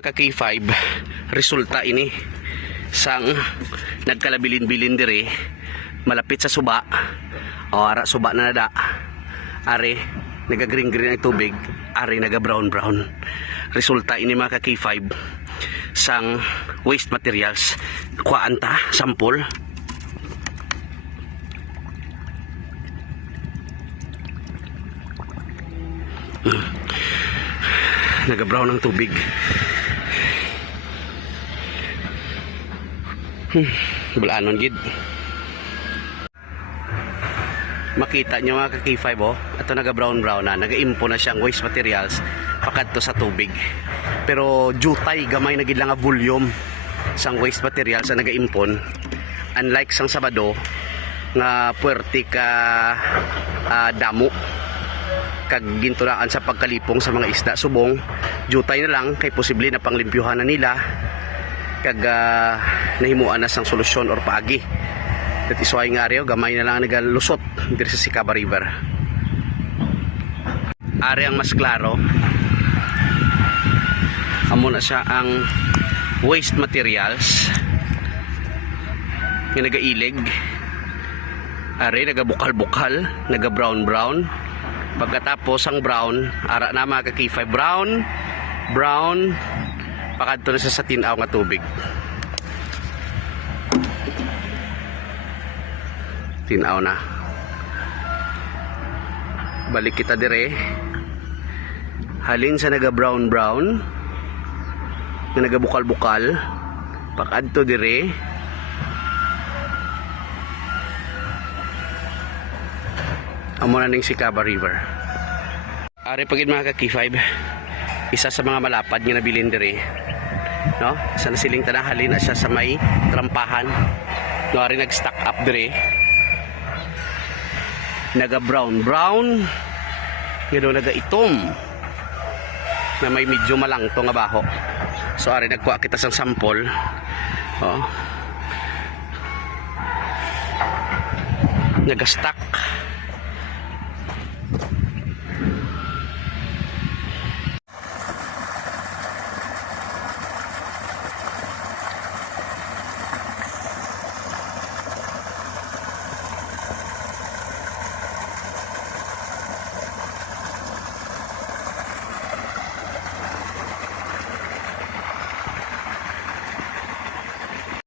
mga ka K5, resulta ini sang nagkalabilin-bilin dire malapit sa suba o ara suba na nada, are naga-green-green ang tubig, are naga-brown-brown. Resulta ini mga ka K5 sang waste materials. Kuhaan ta sample. Naga-brown ang tubig. Bulanon gid. Makita nyo mga ka-K5 oh, ito naga-brown-brown na, naga-impo na siyang waste materials pakadto sa tubig. Pero jutay gamay na gid lang nga volume sang waste materials na naga-impon. Unlike sang Sabado nga puwerte ka damo kag gintunaan sa pagkalipong sa mga isda, subong jutay na lang kay posible na panglimpyuhan na nila kag nahimuan na sang solusyon or paagi. That is why nga ariyo gamay na lang nagalusot diri sa Sicaba River. Ari ang mas klaro amo na siya ang waste materials nga nagailig, ari nagabukal-bukal, naga brown-brown. Pagkatapos ang brown, ara na mga ka-K5, brown pakadto na sa tinaw nga tubig. Tinaw na. Balik kita dire. Halin sa naga brown-brown, na naga bukal-bukal, pakadto dire. Amo na ning Sicaba River. Ari pagid mga ka-K5, isa sa mga malapad nga nabilin dire, no? Sa nasiling tanang halin na siya sa may trampahan. No, ari nag-stack up dire. Naga brown, ngano naga itom na may medyo malangto nga baho. So ari nagkuha kita sang sample. Oh. Naga-stack